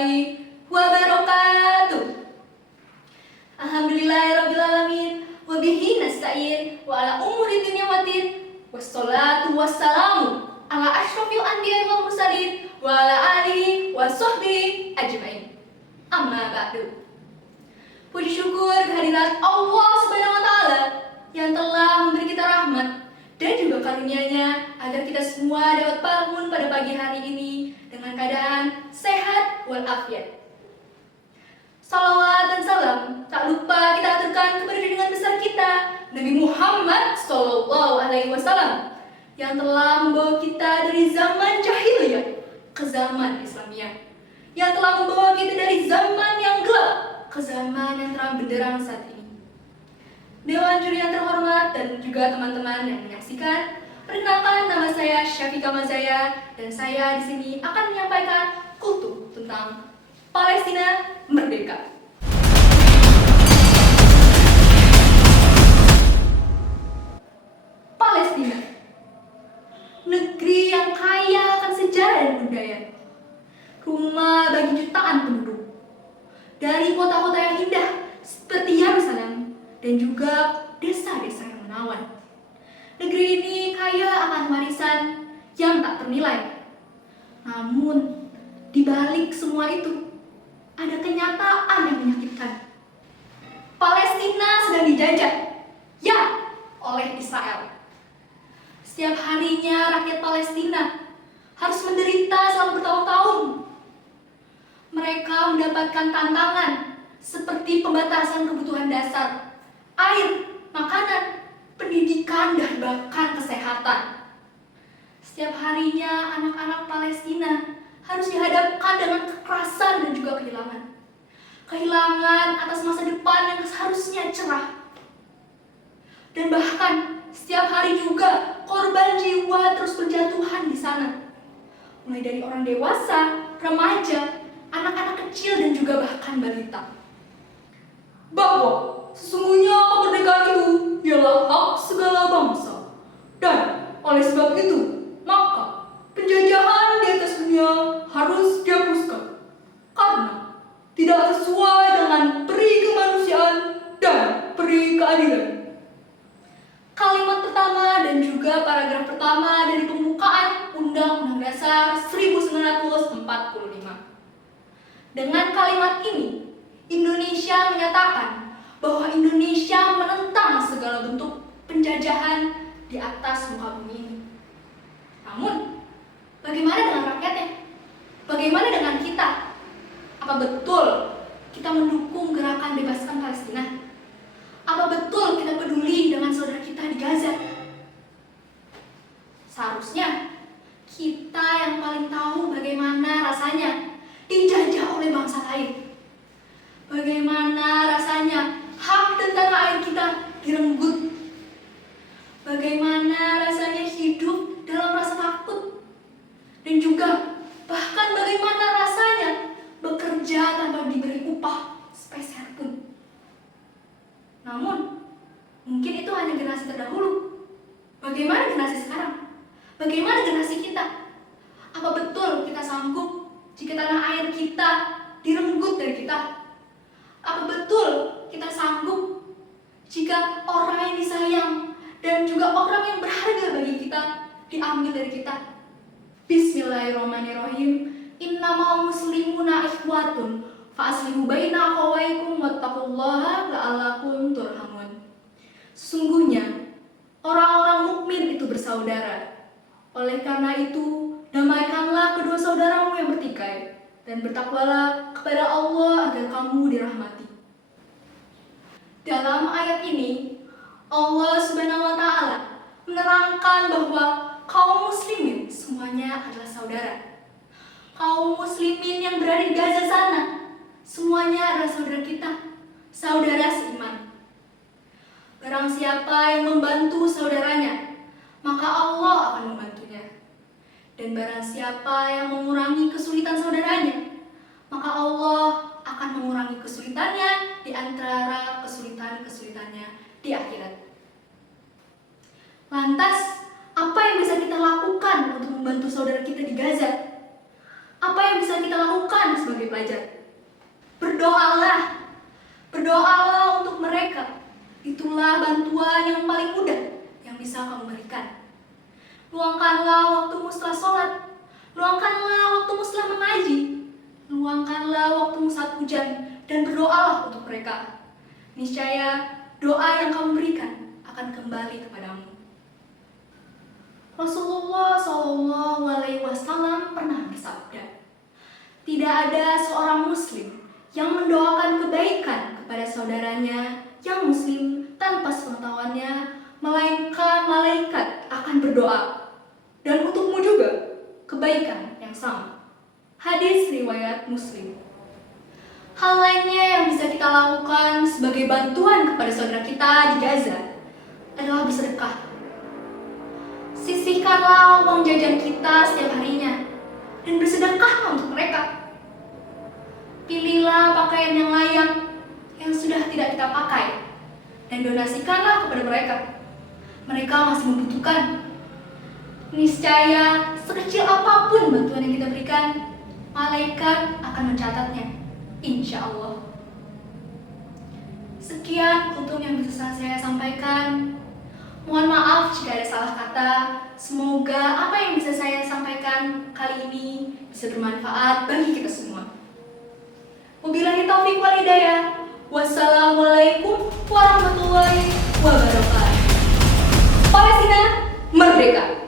warahmatullahi wabarakatuh. Alhamdulillahirrabbilalamin. Wabihi nasta'in wa ala umuri dunya waddin. Wassalatu wassalamu ala asyrafil anbiya'i wal mursalin wa ala alihi wa sahbihi ajmain. Amma ba'du. Puji syukur kehadirat Allah Subhanahu wa taala yang telah memberi kita rahmat dan juga karunia-Nya agar kita semua dapat bangun pada pagi hari ini dengan keadaan sehat walafiat. Salawat dan salam tak lupa kita aturkan kepada junjungan besar kita Nabi Muhammad SAW yang telah membawa kita dari zaman jahiliyah ke zaman Islamiyah, yang telah membawa kita dari zaman yang gelap ke zaman yang terang benderang saat ini. Dewan juri yang terhormat dan juga teman-teman yang menyaksikan, perkenalkan, nama saya Syafiqah Mazaya dan saya di sini akan menyampaikan kultum tentang Palestina Merdeka. Palestina, negeri yang kaya akan sejarah dan budaya, rumah bagi jutaan penduduk, dari kota-kota yang indah seperti Yerusalem dan juga desa-desa yang menawan. Negeri ini kaya akan warisan yang tak ternilai. Namun, di balik semua itu, ada kenyataan yang menyakitkan. Palestina sedang dijajah, ya, oleh Israel. Setiap harinya rakyat Palestina harus menderita selama bertahun-tahun. Mereka mendapatkan tantangan seperti pembatasan kebutuhan dasar, air, makanan, pendidikan, dan bahkan kesehatan. Setiap harinya anak-anak Palestina harus dihadapkan dengan kekerasan dan juga kehilangan. Kehilangan atas masa depan yang seharusnya cerah. Dan bahkan setiap hari juga korban jiwa terus berjatuhan di sana. Mulai dari orang dewasa, remaja, anak-anak kecil dan juga bahkan balita. Bahwa sesungguhnya kemerdekaan itu ialah hak segala bangsa. Dan oleh sebab itu, maka penjajahan di atas dunia harus dihapuskan. Karena tidak sesuai dengan peri kemanusiaan dan peri keadilan. Kalimat pertama dan juga paragraf pertama dari pembukaan Undang-Undang Dasar 1945. Dengan kalimat ini, Indonesia menyatakan bahwa Indonesia menentang segala bentuk penjajahan di atas muka bumi ini. Namun, bagaimana dengan rakyatnya? Bagaimana dengan kita? Apa betul kita mendukung gerakan bebaskan Palestina? Apa betul kita peduli dengan saudara kita di Gaza? Seharusnya kita yang paling tahu bagaimana rasanya dijajah oleh bangsa lain. Bagaimana rasanya hak dan tanah air kita direnggut. Bagaimana rasanya hidup dalam rasa takut. Dan juga bahkan bagaimana rasanya bekerja tanpa diberi upah sepeser pun. Namun, mungkin itu hanya generasi terdahulu. Bagaimana generasi sekarang? Bagaimana generasi kita? Apa betul kita sanggup jika tanah air kita direnggut dari kita? Apa betul kita sanggup jika orang yang disayang dan juga orang yang berharga bagi kita diambil dari kita? Bismillahirrahmanirrahim. Innamal muslimuna ikhwatun fa'aslihu baina akhawaykum wattaqullaha la'allakum turhamun. Sesungguhnya orang-orang mukmin itu bersaudara. Oleh karena itu, damaikanlah kedua saudaramu yang bertikai dan bertakwalah kepada Allah agar kamu dirahmati. Dalam ayat ini, Allah Subhanahu wa taala menerangkan bahwa kaum muslimin semuanya adalah saudara. Kaum muslimin yang berada di Gaza sana semuanya adalah saudara kita, saudara seiman. Barang siapa yang membantu saudaranya, maka Allah akan membantunya. Dan barang siapa yang mengurangi kesulitan saudaranya, maka Allah akan mengurangi kesulitannya di antara kesulitan-kesulitannya di akhirat. Lantas, apa yang bisa kita lakukan untuk membantu saudara kita di Gaza? Apa yang bisa kita kita lakukan sebagai pelajar. Berdoalah. Berdoalah untuk mereka. Itulah bantuan yang paling mudah yang bisa kamu berikan. Luangkanlah waktumu setelah sholat. Luangkanlah waktumu setelah mengaji. Luangkanlah waktumu saat hujan dan berdoalah untuk mereka. Niscaya doa yang kamu berikan akan kembali kepadamu. Rasulullah SAW pernah bersabda, tidak ada seorang muslim yang mendoakan kebaikan kepada saudaranya yang muslim tanpa sepengetahuannya, melainkan malaikat akan berdoa. Dan untukmu juga kebaikan yang sama. Hadis riwayat Muslim. Hal lainnya yang bisa kita lakukan sebagai bantuan kepada saudara kita di Gaza adalah bersedekah. Sisihkanlah uang jajan kita setiap harinya dan bersedekahlah untuk mereka. Pilihlah pakaian yang layak yang sudah tidak kita pakai dan donasikanlah kepada mereka. Mereka masih membutuhkan. Niscaya sekecil apapun bantuan yang kita berikan, malaikat akan mencatatnya, insya Allah. Sekian untuk yang bisa saya sampaikan. Mohon maaf jika ada salah kata. Semoga apa yang bisa saya sampaikan kali ini bisa bermanfaat bagi kita semua. Wabillahi taufiq wal hidayah. Wassalamualaikum warahmatullahi wabarakatuh. Palestina merdeka.